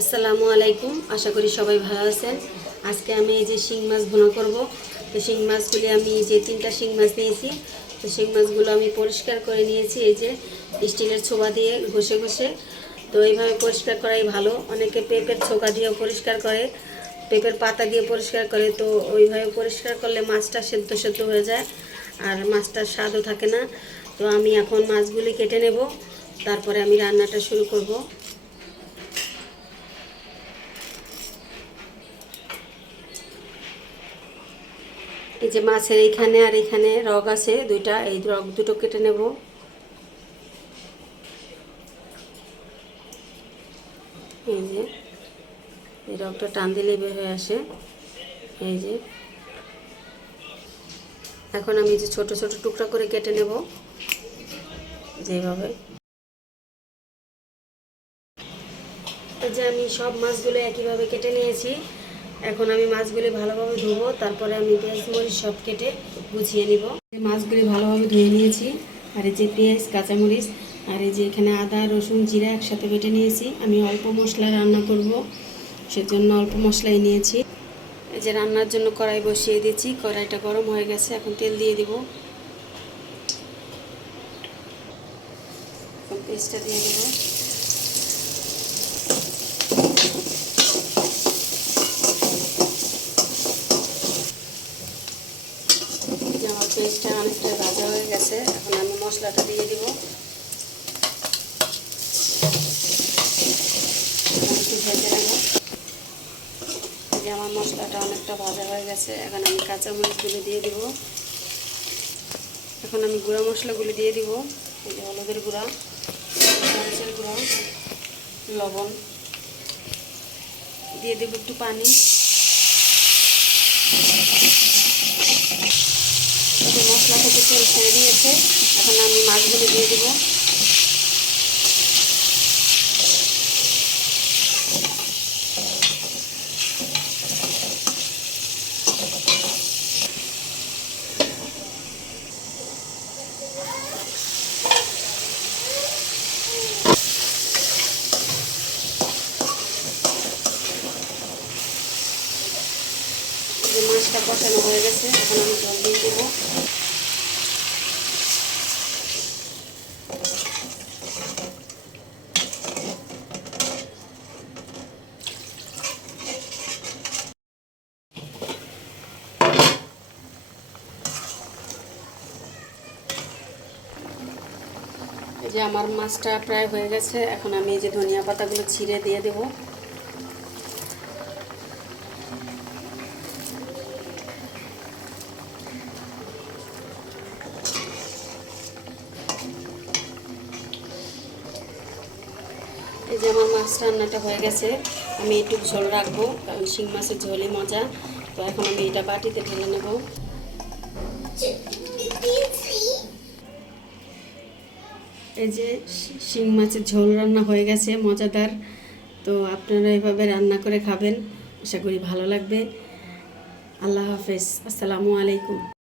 আসসালামু আলাইকুম। আশা করি সবাই ভালো আছেন। আজকে আমি এই যে শিং মাছ ভুনা করব। তো শিং মাছগুলি আমি যে 3টা শিং মাছ নিয়েছি, তো শিং মাছগুলো আমি পরিষ্কার করে নিয়েছি এই যে স্টিলের ছোবা দিয়ে ঘষে ঘষে। তো এইভাবে পরিষ্কার করাই ভালো। অনেকে পেঁপের ছোকা দিয়েও পরিষ্কার করে, পেঁপের পাতা দিয়ে পরিষ্কার করে। তো ওইভাবে পরিষ্কার করলে মাছটা সেদ্ধ সেদ্ধ হয়ে যায় আর মাছটার স্বাদও থাকে না। তো আমি এখন মাছগুলি কেটে নেব, তারপরে আমি রান্নাটা শুরু করব। এই যে মাছের এইখানে আর এইখানে রগ আছে দুইটা, এই রগ দুটো কেটে নেব। এই যে এই রগটা টান দিলে বের হয়ে আসে। এই যে এখন আমি যে ছোট ছোট টুকরা করে কেটে নেব যেভাবে। এই যে আমি সব মাছগুলো একইভাবে কেটে নিয়েছি। এখন আমি মাছগুলি ভালোভাবে ধুবো, তারপরে আমি পেঁয়াজ মরিচ সব কেটে গুছিয়ে নিব। মাছগুলি ভালোভাবে ধুয়ে নিয়েছি, আর এই যে পেঁয়াজ কাঁচামরিচ আর এই যে এখানে আদা রসুন জিরা একসাথে বেটে নিয়েছি। আমি অল্প মশলা রান্না করব, সেজন্য অল্প মশলাই নিয়েছি। এই যে রান্নার জন্য কড়াই বসিয়ে দিয়েছি, কড়াইটা গরম হয়ে গেছে, এখন তেল দিয়ে দিব। পেঁয়াজটা দিয়ে দেবো। আমার পেঁয়াজটা অনেকটা ভাজা হয়ে গেছে, এখন আমি মশলাটা দিয়ে দিব। একটু ভেজে নেব। আমার মশলাটা অনেকটা ভাজা হয়ে গেছে, এখন আমি কাঁচামরিচগুলো দিয়ে দিব। এখন আমি গুঁড়া মশলাগুলো দিয়ে দিব। এই যে হলুদের গুঁড়া, মরিচের গুঁড়া, লবণ দিয়ে দেব, একটু পানি। মশলা থেকে তেল ছেড়ে দিয়েছে, এখন আমি মাছগুলো দিয়ে দিব। মাছটা কষানো হয়ে গেছে, এখন আমি জল দিয়ে দেবো। এই যে আমার মাছটা প্রায় হয়ে গেছে, এখন আমি এই যে ধনিয়া পাতাগুলো ছিঁড়ে দিয়ে দেবো। এই যে আমার মাছ রান্নাটা হয়ে গেছে, আমি একটু ঝোল রাখবো, কারণ শিং মাছের ঝোলই মজা। তো এখন আমি এটা বাটিতে ঢেলে নেব। এই যে শিং মাছের ঝোল রান্না হয়ে গেছে, মজাদার। তো আপনারা এভাবে রান্না করে খাবেন, আশা করি ভালো লাগবে। আল্লাহ হাফেজ, আসসালামু আলাইকুম।